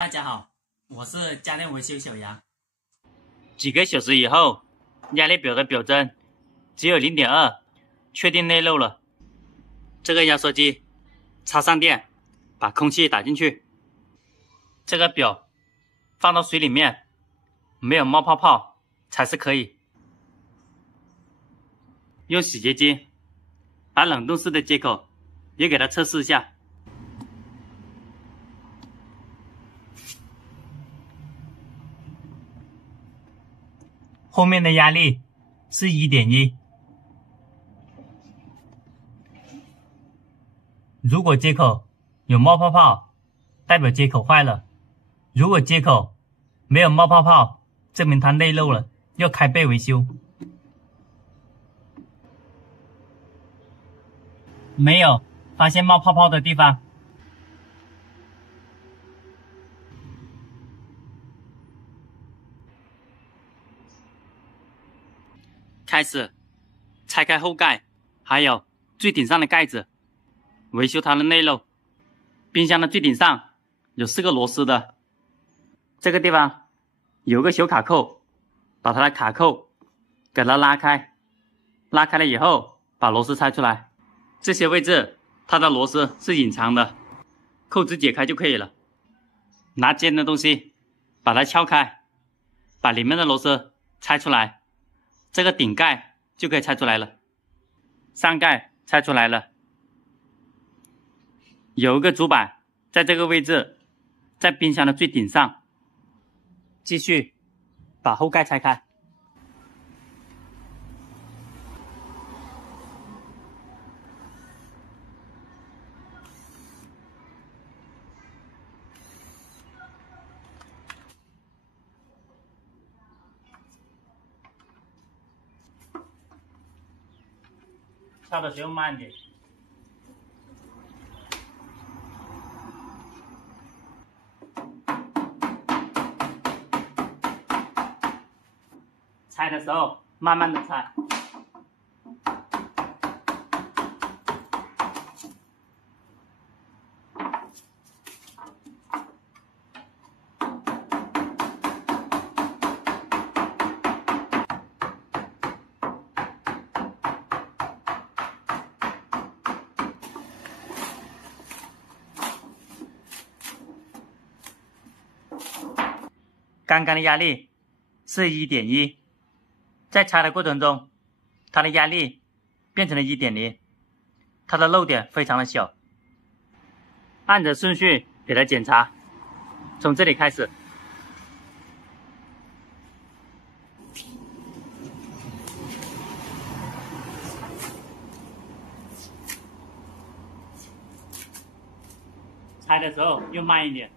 大家好，我是家电维修小杨。几个小时以后，压力表的表针只有0.2，确定内漏了。这个压缩机插上电，把空气打进去。这个表放到水里面，没有冒泡泡才是可以。用洗洁精把冷冻室的接口也给它测试一下。后面的压力是1.1。如果接口有冒泡泡，代表接口坏了；如果接口没有冒泡泡，证明它内漏了，要开背维修。没有发现冒泡泡的地方。开始拆开后盖，还有最顶上的盖子，维修它的内漏。冰箱的最顶上有4个螺丝的，这个地方有个小卡扣，把它的卡扣给它拉开，拉开了以后把螺丝拆出来。这些位置它的螺丝是隐藏的，扣子解开就可以了。拿尖的东西把它撬开，把里面的螺丝拆出来，这个顶盖就可以拆出来了。上盖拆出来了，有一个主板在这个位置，在冰箱的最顶上。继续把后盖拆开，敲的时候慢点。拆的时候慢慢的拆。刚刚的压力是1.1，在拆的过程中，它的压力变成了1.0，它的漏点非常的小。按着顺序给它检查，从这里开始。拆的时候用慢一点。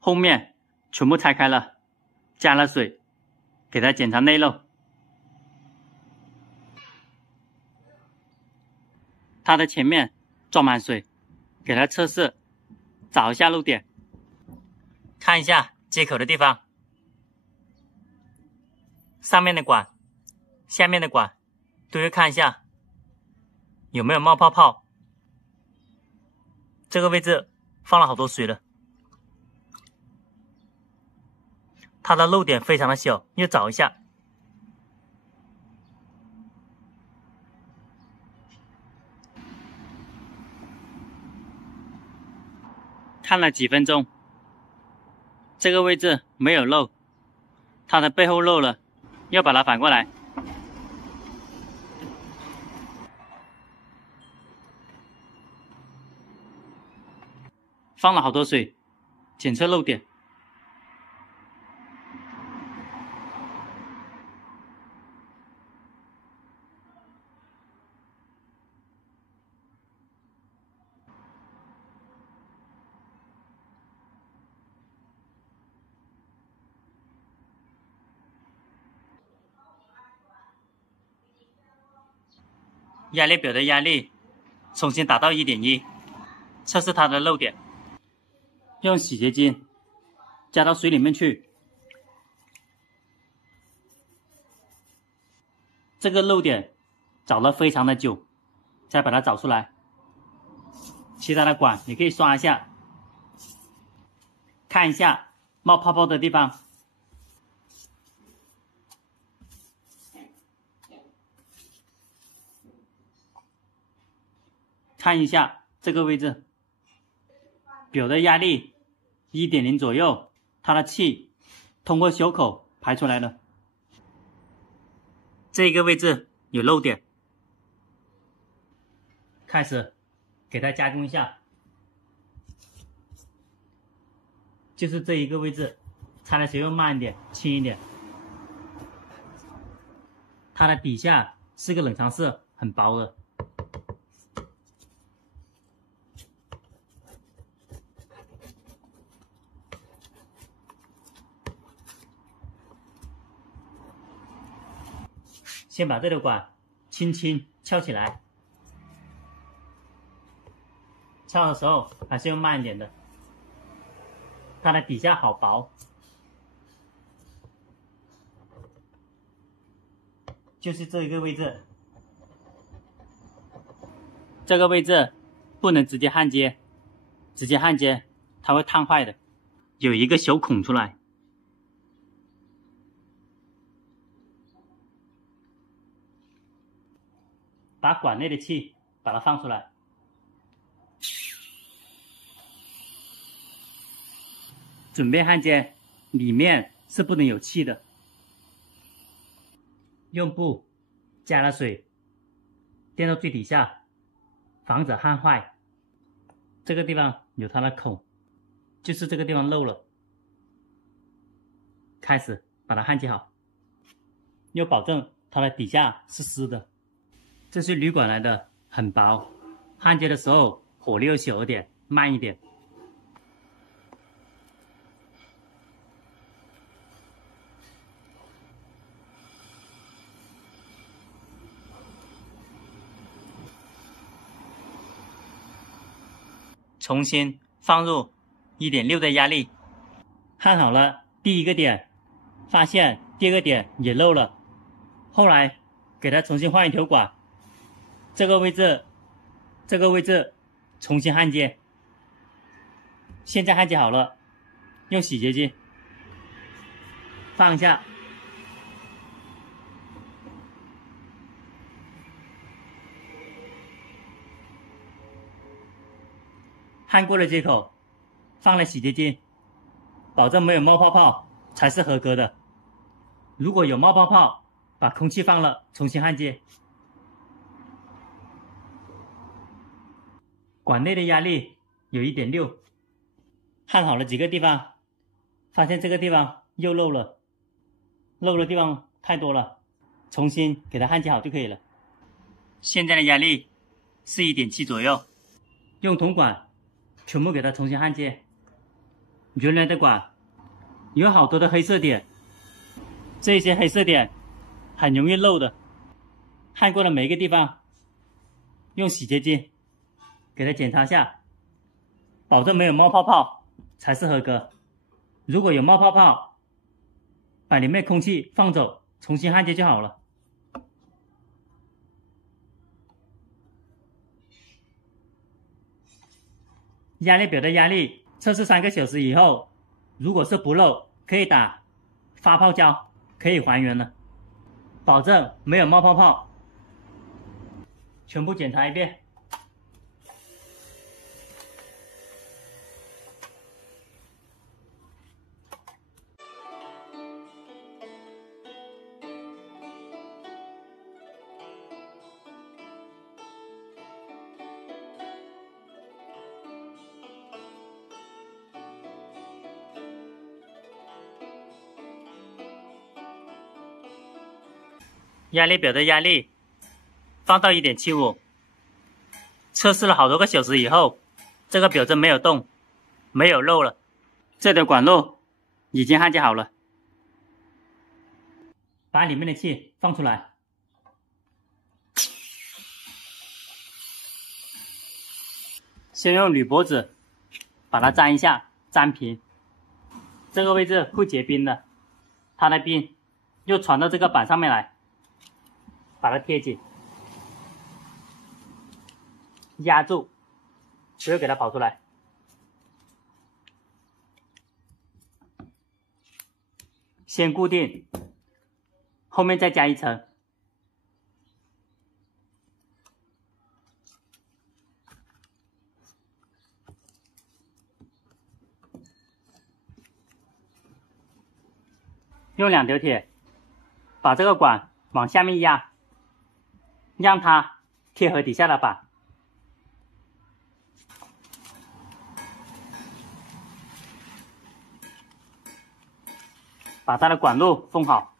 后面全部拆开了，加了水，给它检查内漏。它的前面装满水，给它测试，找一下漏点，看一下接口的地方，上面的管、下面的管都要看一下有没有冒泡泡。这个位置放了好多水了。它的漏点非常的小，要找一下。看了几分钟，这个位置没有漏，它的背后漏了，要把它反过来。放了好多水，检测漏点。压力表的压力重新达到 1.1， 测试它的漏点。用洗洁精加到水里面去，这个漏点找了非常的久才把它找出来。其他的管你可以刷一下，看一下冒泡泡的地方。看一下这个位置，表的压力 1.0 左右，它的气通过修口排出来了。这个位置有漏点，开始给它加工一下，就是这一个位置，擦的时候慢一点，轻一点。它的底下是个冷藏室，很薄的。先把这个管轻轻翘起来，翘的时候还是要慢一点的，它的底下好薄，就是这一个位置，这个位置不能直接焊接，直接焊接它会烫坏的，有一个小孔出来。把管内的气把它放出来，准备焊接，里面是不能有气的。用布加了水垫到最底下，防止焊坏。这个地方有它的孔，就是这个地方漏了。开始把它焊接好，要保证它的底下是湿的。这是铝管来的，很薄，焊接的时候火力要小一点，慢一点。重新放入 1.6 的压力，焊好了第一个点，发现第二个点也漏了，后来给它重新换一条管。这个位置，这个位置重新焊接。现在焊接好了，用洗洁精放一下，焊过了接口，放了洗洁精，保证没有冒泡泡才是合格的。如果有冒泡泡，把空气放了，重新焊接。管内的压力有 1.6， 焊好了几个地方，发现这个地方又漏了，漏的地方太多了，重新给它焊接好就可以了。现在的压力是 1.7 左右，用铜管全部给它重新焊接。原来的管有好多的黑色点，这些黑色点很容易漏的，焊过的每一个地方用洗洁精给它检查下，保证没有冒泡泡才是合格。如果有冒泡泡，把里面空气放走，重新焊接就好了。压力表的压力测试3个小时以后，如果是不漏，可以打发泡胶，可以还原了，保证没有冒泡泡。全部检查一遍。压力表的压力放到 1.75， 测试了好多个小时以后，这个表针没有动，没有漏了。这条管路已经焊接好了，把里面的气放出来。先用铝箔纸把它粘一下，粘平。这个位置会结冰的，它的冰又传到这个板上面来，把它贴紧，压住，不要给它跑出来。先固定，后面再加一层。用2条铁把这个管往下面压，让它贴合底下的板。把它的管路封好。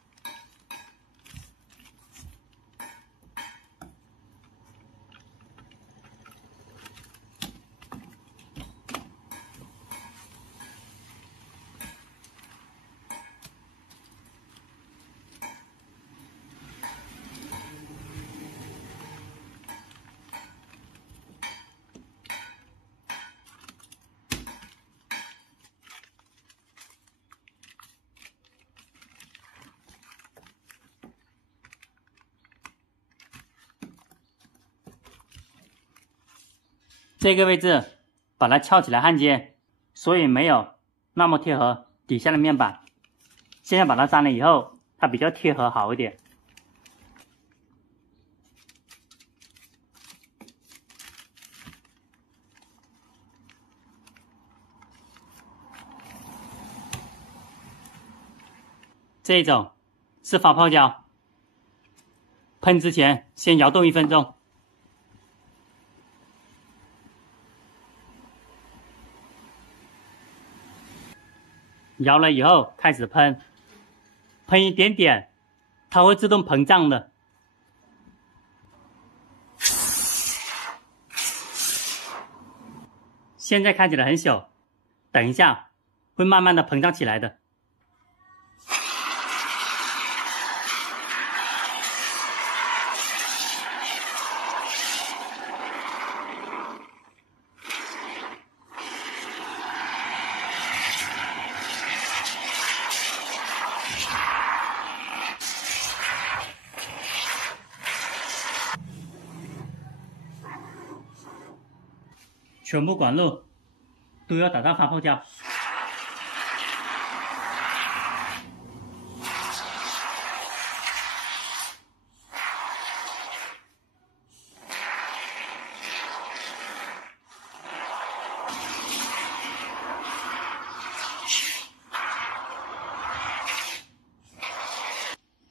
这个位置把它翘起来焊接，所以没有那么贴合底下的面板。现在把它粘了以后，它比较贴合好一点。这种是发泡胶，喷之前先摇动1分钟。摇了以后开始喷，喷一点点，它会自动膨胀的。现在看起来很小，等一下会慢慢的膨胀起来的。全部管路都要打上发泡胶。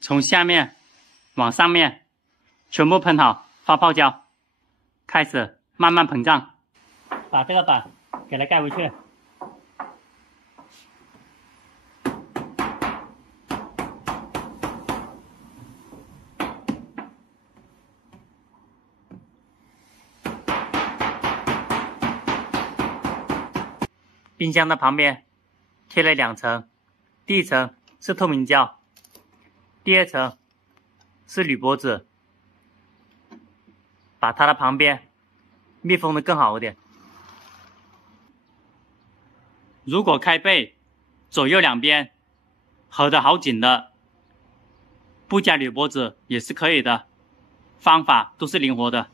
从下面往上面全部喷好发泡胶，开始慢慢膨胀。把这个板给它盖回去。冰箱的旁边贴了2层，第一层是透明胶，第2层是铝箔纸，把它的旁边密封的更好一点。如果开背，左右两边合得好紧的，不加铝箔纸也是可以的，方法都是灵活的。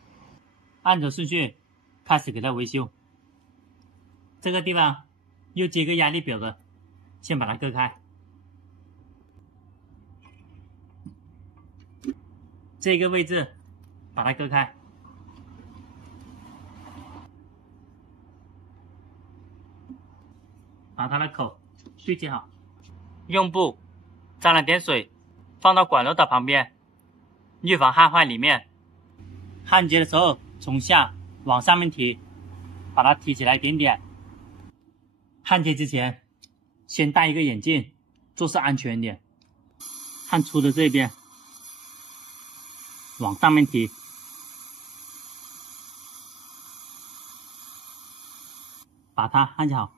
按着顺序开始给它维修。这个地方又接个压力表的，先把它割开。这个位置把它割开。把它的口对接好，用布沾了点水，放到管路的旁边，预防焊坏里面。焊接的时候从下往上面提，把它提起来一点点。焊接之前先戴一个眼镜，做事安全一点。焊粗的这边往上面提，把它焊接好。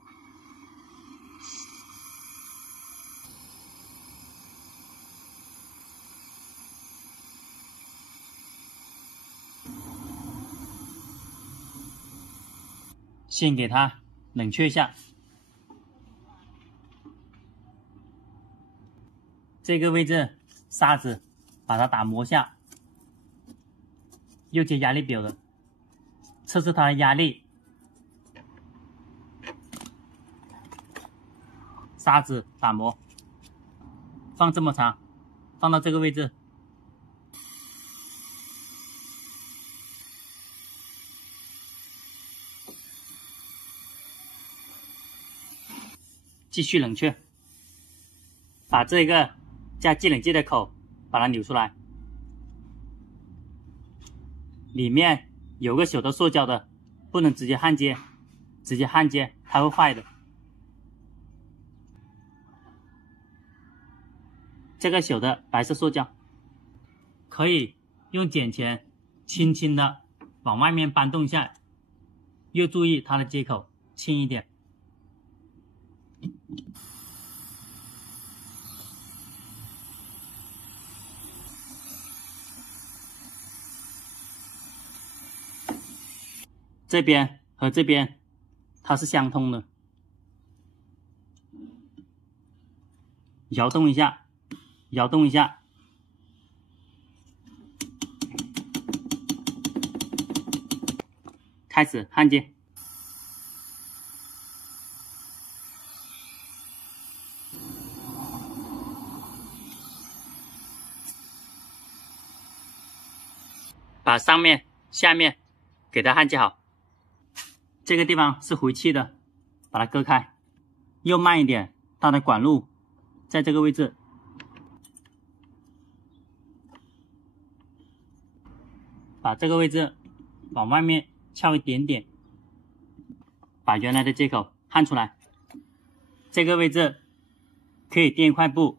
先给它冷却一下。这个位置砂纸把它打磨下，又接压力表的，测试它的压力。砂纸打磨，放这么长，放到这个位置。继续冷却，把这个加制冷剂的口把它扭出来，里面有个小的塑胶的，不能直接焊接，直接焊接它会坏的。这个小的白色塑胶，可以用剪钳轻轻的往外面搬动一下，又注意它的接口轻一点。这边和这边它是相通的，摇动一下，摇动一下，开始焊接。把上面、下面给它焊接好。这个地方是回气的，把它割开，又慢一点，它的管路在这个位置。把这个位置往外面翘一点点，把原来的接口焊出来。这个位置可以垫一块布，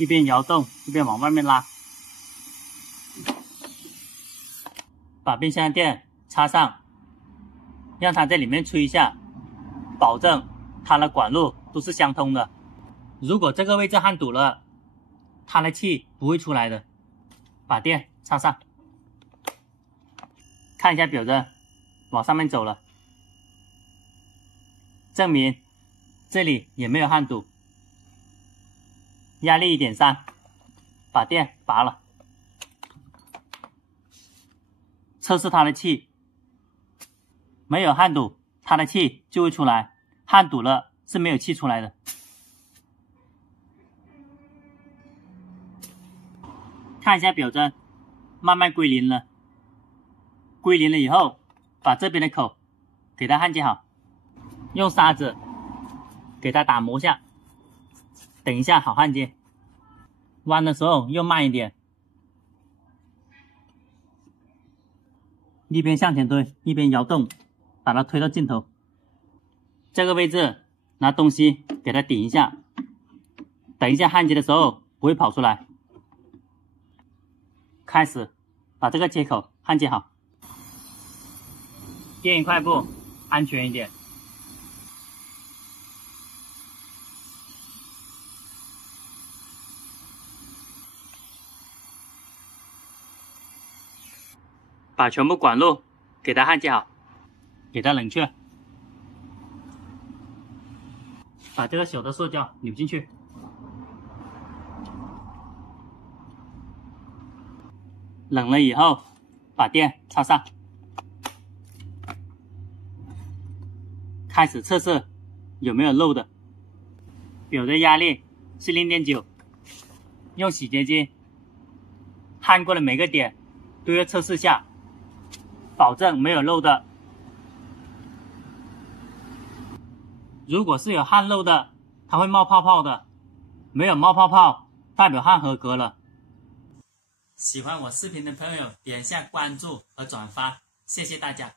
一边摇动一边往外面拉。把变相垫插上，让它在里面吹一下，保证它的管路都是相通的。如果这个位置焊堵了，它的气不会出来的。把电插上，看一下表针往上面走了，证明这里也没有焊堵。压力 1.3， 把电拔了，测试它的气，没有焊堵，它的气就会出来，焊堵了是没有气出来的。看一下表针，慢慢归零了。归零了以后，把这边的口给它焊接好，用砂纸给它打磨下，等一下好焊接。弯的时候又慢一点，一边向前推，一边摇动，把它推到尽头。这个位置拿东西给它顶一下，等一下焊接的时候不会跑出来。开始把这个接口焊接好，垫一块布，安全一点。把全部管路给它焊接好，给它冷却。把这个小的塑胶扭进去，冷了以后把电插上，开始测试有没有漏的。表的压力是 0.9， 用洗洁精焊过的每个点都要测试下，保证没有漏的。如果是有焊漏的，它会冒泡泡的，没有冒泡泡代表焊合格了。喜欢我视频的朋友点一下关注和转发，谢谢大家。